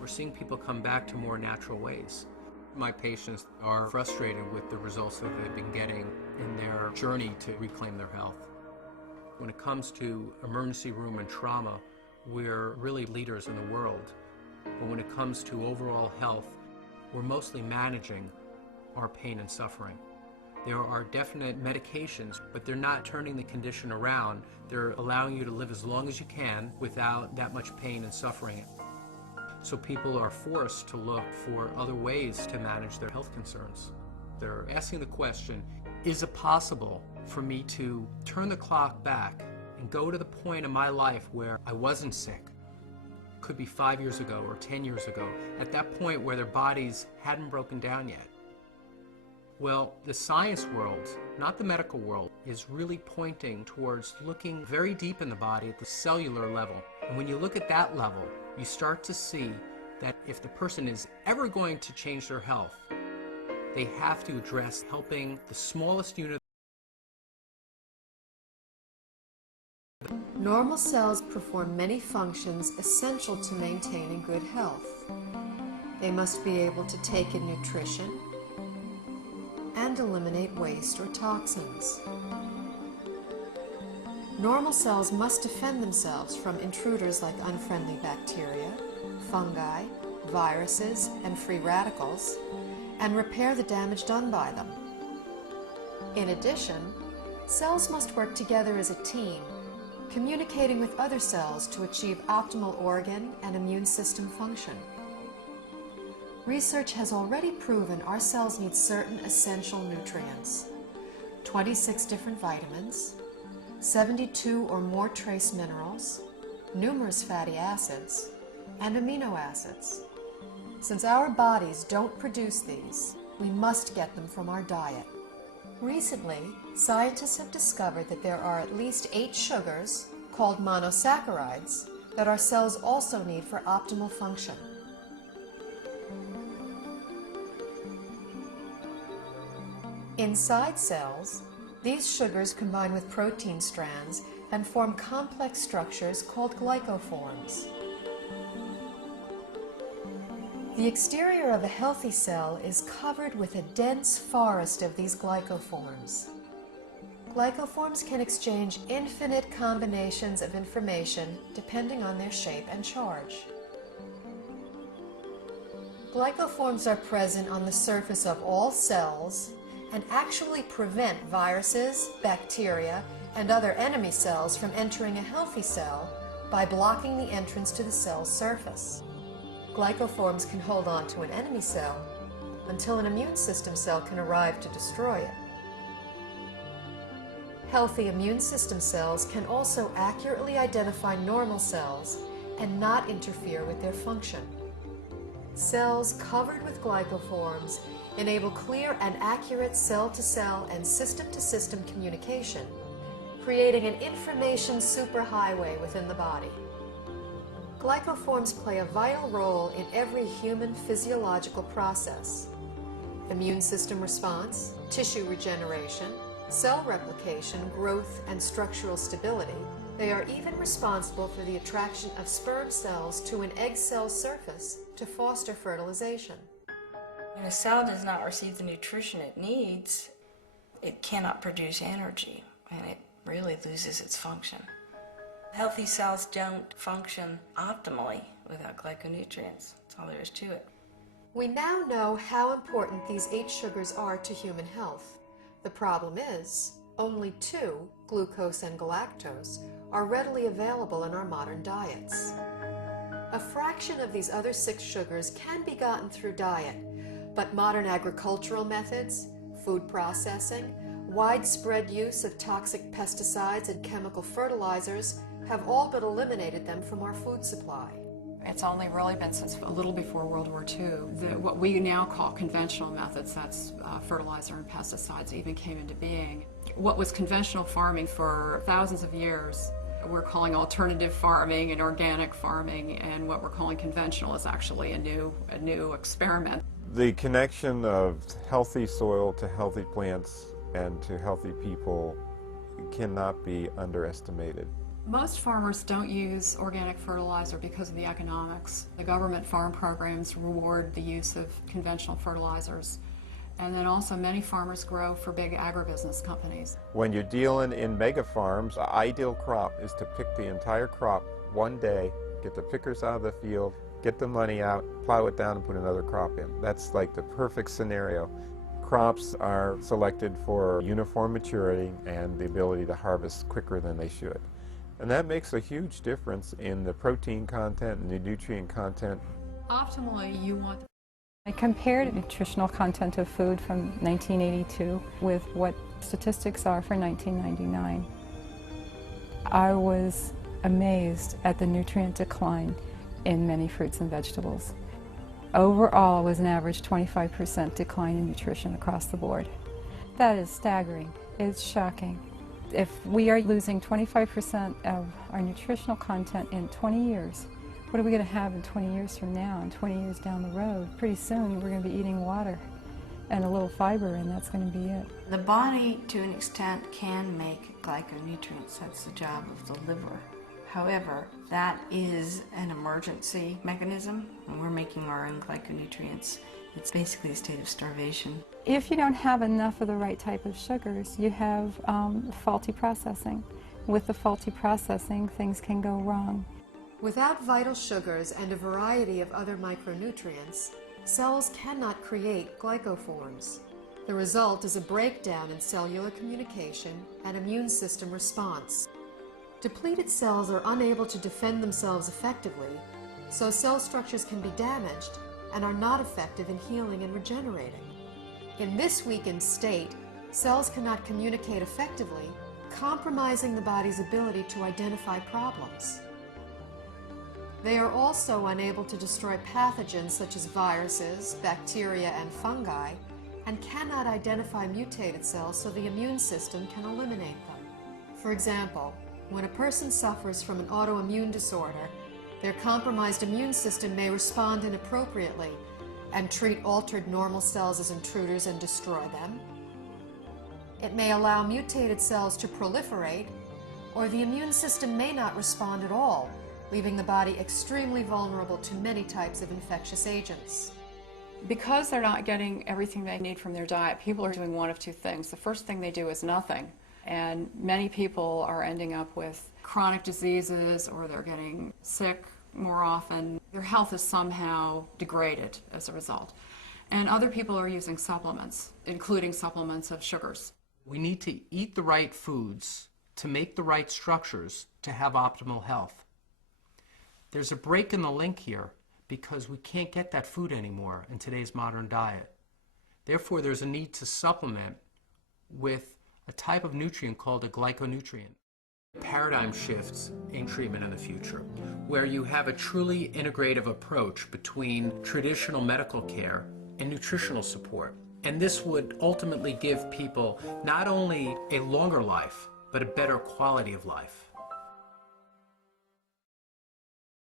We're seeing people come back to more natural ways. My patients are frustrated with the results that they've been getting in their journey to reclaim their health. When it comes to emergency room and trauma, we're really leaders in the world. But when it comes to overall health, we're mostly managing our pain and suffering. There are definite medications, but they're not turning the condition around. They're allowing you to live as long as you can without that much pain and suffering. So people are forced to look for other ways to manage their health concerns. They're asking the question, is it possible for me to turn the clock back and go to the point in my life where I wasn't sick? Could be 5 years ago or 10 years ago, at that point where their bodies hadn't broken down yet. Well, the science world, not the medical world, is really pointing towards looking very deep in the body at the cellular level. And when you look at that level, you start to see that if the person is ever going to change their health, they have to address helping the smallest unit. Normal cells perform many functions essential to maintaining good health. They must be able to take in nutrition and eliminate waste or toxins. Normal cells must defend themselves from intruders like unfriendly bacteria, fungi, viruses, and free radicals, and repair the damage done by them. In addition, cells must work together as a team, communicating with other cells to achieve optimal organ and immune system function. Research has already proven our cells need certain essential nutrients, 26 different vitamins, 72 or more trace minerals, numerous fatty acids, and amino acids. Since our bodies don't produce these, we must get them from our diet. Recently, scientists have discovered that there are at least 8 sugars, called monosaccharides, that our cells also need for optimal function. Inside cells, these sugars combine with protein strands and form complex structures called glycoforms. The exterior of a healthy cell is covered with a dense forest of these glycoforms. Glycoforms can exchange infinite combinations of information depending on their shape and charge. Glycoforms are present on the surface of all cells and actually prevent viruses, bacteria, and other enemy cells from entering a healthy cell by blocking the entrance to the cell's surface. Glycoforms can hold on to an enemy cell until an immune system cell can arrive to destroy it. Healthy immune system cells can also accurately identify normal cells and not interfere with their function. Cells covered with glycoforms enable clear and accurate cell-to-cell and system-to-system communication, creating an information superhighway within the body. Glycoforms play a vital role in every human physiological process: immune system response, tissue regeneration, cell replication, growth, and structural stability. They are even responsible for the attraction of sperm cells to an egg cell surface to foster fertilization. When a cell does not receive the nutrition it needs, it cannot produce energy, and it really loses its function. Healthy cells don't function optimally without glyconutrients. That's all there is to it. We now know how important these 8 sugars are to human health. The problem is, only 2, glucose and galactose, are readily available in our modern diets. A fraction of these other 6 sugars can be gotten through diet, but modern agricultural methods, food processing, widespread use of toxic pesticides and chemical fertilizers have all but eliminated them from our food supply. It's only really been since a little before World War II that what we now call conventional methods, that's fertilizer and pesticides, even came into being. What was conventional farming for thousands of years, we're calling alternative farming and organic farming, and what we're calling conventional is actually a new experiment. The connection of healthy soil to healthy plants and to healthy people cannot be underestimated. Most farmers don't use organic fertilizer because of the economics. The government farm programs reward the use of conventional fertilizers. And then also many farmers grow for big agribusiness companies. When you're dealing in mega farms, the ideal crop is to pick the entire crop one day, get the pickers out of the field, get the money out, plow it down and put another crop in. That's like the perfect scenario. Crops are selected for uniform maturity and the ability to harvest quicker than they should. And that makes a huge difference in the protein content and the nutrient content. Optimally, you want I compared nutritional content of food from 1982 with what statistics are for 1999. I was amazed at the nutrient decline in many fruits and vegetables. Overall, it was an average 25% decline in nutrition across the board. That is staggering. It's shocking. If we are losing 25% of our nutritional content in 20 years, what are we going to have in 20 years from now and 20 years down the road? Pretty soon we're going to be eating water and a little fiber, and that's going to be it. The body, to an extent, can make glyconutrients. That's the job of the liver. However, that is an emergency mechanism. When we're making our own glyconutrients, it's basically a state of starvation. If you don't have enough of the right type of sugars, you have faulty processing. With the faulty processing, things can go wrong. Without vital sugars and a variety of other micronutrients, cells cannot create glycoforms. The result is a breakdown in cellular communication and immune system response. Depleted cells are unable to defend themselves effectively, so cell structures can be damaged and are not effective in healing and regenerating. In this weakened state, cells cannot communicate effectively, compromising the body's ability to identify problems. They are also unable to destroy pathogens such as viruses, bacteria, and fungi, and cannot identify mutated cells so the immune system can eliminate them. For example, when a person suffers from an autoimmune disorder, their compromised immune system may respond inappropriately and treat altered normal cells as intruders and destroy them. It may allow mutated cells to proliferate, or the immune system may not respond at all, leaving the body extremely vulnerable to many types of infectious agents. Because they're not getting everything they need from their diet, people are doing one of two things. The first thing they do is nothing, and many people are ending up with chronic diseases, or they're getting sick more often. Their health is somehow degraded as a result. And other people are using supplements, including supplements of sugars. We need to eat the right foods to make the right structures to have optimal health. There's a break in the link here because we can't get that food anymore in today's modern diet. Therefore, there's a need to supplement with a type of nutrient called a glyconutrient. Paradigm shifts in treatment in the future, where you have a truly integrative approach between traditional medical care and nutritional support. And this would ultimately give people not only a longer life, but a better quality of life.